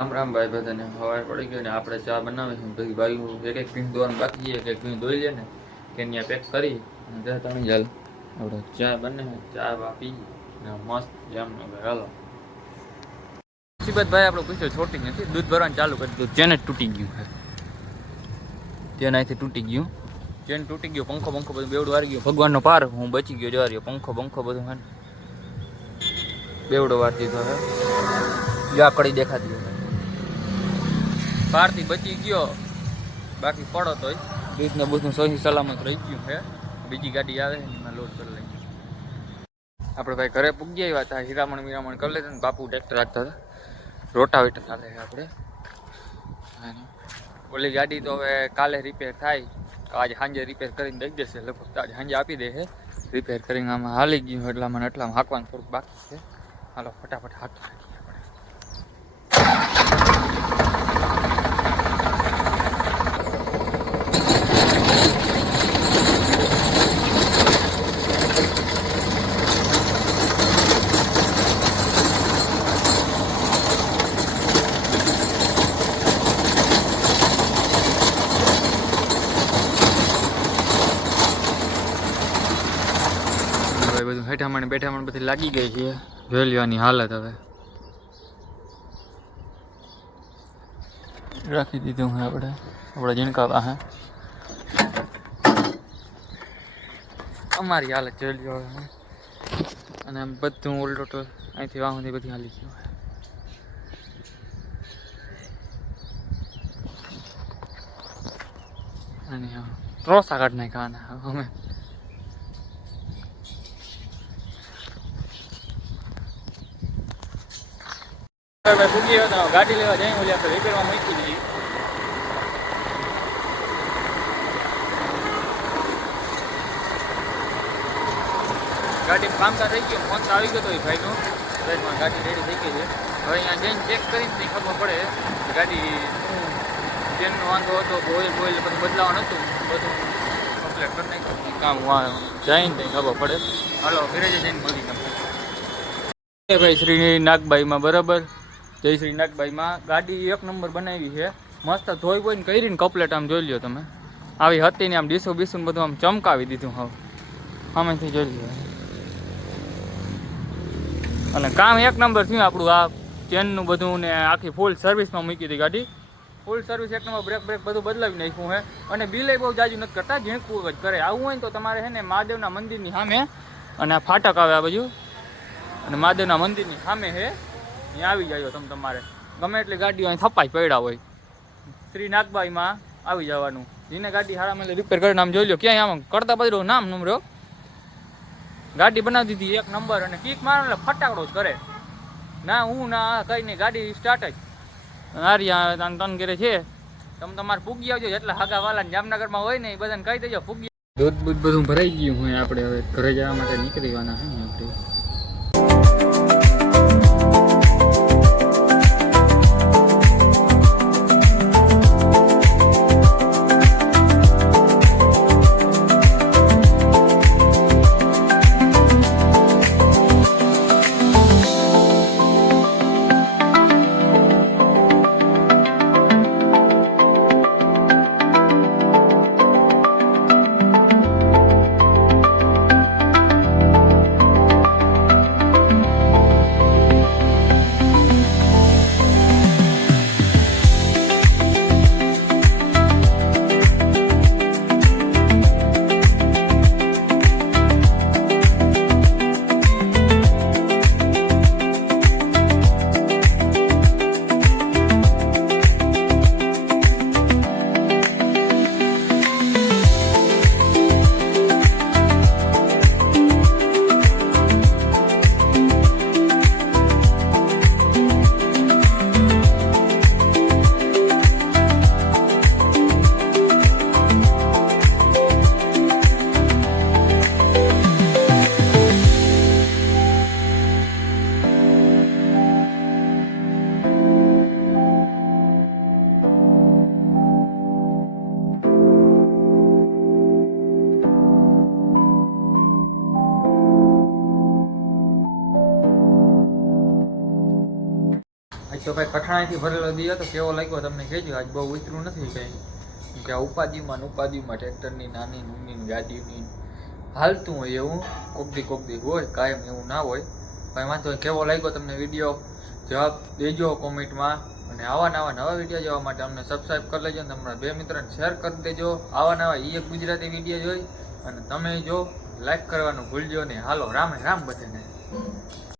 રામ રામ ભાઈ બધાને સવાર પડી ગયો ને આપણે ચા બનાવી પછી ભાઈ એક એક પીસ દોવાનું બાકી છે કે પીસ દોઈ લે ને કે ત્યાં પેક કરી ત્રણ ચાલ આપણે ચા બને ચા વાપી ને મસ્ત જેમ હાલો મુસીબત ભાઈ આપણો પૂછ્યો છોટી નથી દૂધ ભરવાનું ચાલુ કરી દીધું ચેન જ તૂટી ગયું ચેન અહીંથી તૂટી ગયું ચેન તૂટી ગયો પંખો બધું બેવડું વારી ગયો ભગવાનનો પાર હું બચી ગયો જવા રહ્યો પંખો બધું હા બેવડો વાર દીધો હે લાકડી દેખાતી હોય બહારથી બચી ગયો બાકી પડો તો દૂધ ને બધું સહી સલામત રહી ગયું હે બીજી ગાડી આવે ને એમાં લોડ કરી લઈએ આપણે ભાઈ ઘરે પૂગી આવ્યા હતા હીરામણ કરી લેતા ને બાપુ ટ્રેક્ટર રાખતા હતા રોટાવેટર ચાલે છે આપણે ઓલી ગાડી તો હવે કાલે રિપેર થાય આજે સાંજે રિપેર કરીને દઈ દેશે લગભગ આજે સાંજે આપી દે છે રિપેર કરીને આમાં હાલી ગયું એટલામાં હાંકવાનું થોડુંક બાકી છે હાલો ફટાફટ હાંકી નાખીએ બધું બેઠામણ બધી લાગી ગઈ છે વેલવાની હાલત હવે રાખી દીધું હે આપણે ઝીણકા હે અમારી હાલત જોઈ લ્યો અને બધું ઓલ ટોટલ અહીંથી વાહનથી બધી હાલી ગયું અને ટ્રોસા કાઢ નાખ્યા અમે ભૂગી હતા ગાડી લેવા જઈ ઓલી આપણે રિપેરમાં મૂકી દઈએ ગાડી કામકાજ થઈ ગયું ફોન આવી ગયો હતો એ ભાઈનો ગાડી રેડી થઈ ગઈ છે હવે અહીંયા જઈને ચેક કરીને ખબર પડે કે ગાડી ચેનનો વાંધો હતો ઓઇલ બધું બદલાવાનું હતું બધું કમ્પ્લીટ કરી નાખ્યું કામ જઈને ત્યાં ખબર પડે હાલો ઘરે જઈને મળી ગમે ભાઈ શ્રી નાગબાઈમાં બરાબર જય શ્રી નાગબાઈમાં ગાડી એક નંબર બનાવી છે મસ્ત ધોઈ બોઈને કરીને કપલેટ આમ જોઈ લ્યો તમે આવી હતી ને આમ ડીસો બીસું બધું આમ ચમકાવી દીધું હવે સામેથી જોઈ લ્યો અને કામ એક નંબર થયું આપણું આ ચેનનું બધું ને આખી ફૂલ સર્વિસમાં મૂકી હતી ગાડી ફૂલ સર્વિસ એક નંબર બ્રેક બધું બદલાવી નાખ્યું છે અને બિલે બહુ જાજુ નથી કરતા ઝીણકું જ કરે આવું હોય ને તો તમારે છે ને મહાદેવના મંદિરની સામે અને આ ફાટક આવે આ બાજુ અને મહાદેવના મંદિરની સામે છે અહીંયા આવી જાય તમે તમારે ગમે એટલી ગાડીઓ અહીં થપાઈ પડ્યા હોય શ્રી નાગબાઈમાં આવી જવાનું જેને ગાડી હારામાં રિપેર કરીને આમ જોઈ લો ક્યાંય આમ કરતા બધું નામ નંબરો ગાડી બનાવી દીધી એક નંબર અને કિક મારો એટલે ફટાકડો જ કરે ના હું ના કઈ નહીં ગાડી સ્ટાર્ટ જ હારિયા તન ઘરે છે તમે તમારે પૂગી આવજો જેટલા હાગા વાલા જામનગરમાં હોય ને એ બધાને કહી દેજો પૂગી દૂધ બધું ભરાઈ ગયું હોય આપણે હવે ઘરે જવા માટે નીકળવાના છે ને આપણે તો ભાઈ કઠણાઈથી ભરેલો દી હતો, કેવો લાગ્યો તમને કહેજો. આજ બહુ ઉતરું નથી કંઈ, કે આ ઉપાધિમાં ટ્રેક્ટરની નાની ઊંની ગાડીની હાલતું હોય એવું કોક દી હોય, કાયમ એવું ના હોય. ભાઈ વાંધો કેવો લાગ્યો તમને વિડીયો જવાબ દેજો કોમેન્ટમાં. અને આવા નવા વિડીયો જોવા માટે અમને સબસ્ક્રાઈબ કરી લેજો અને તમારા 2 મિત્રોને શેર કરી દેજો. આવા એક ગુજરાતી વિડીયો જોઈ અને તમે જો લાઈક કરવાનું ભૂલજો નહીં. હાલો રામ રામ બધાને.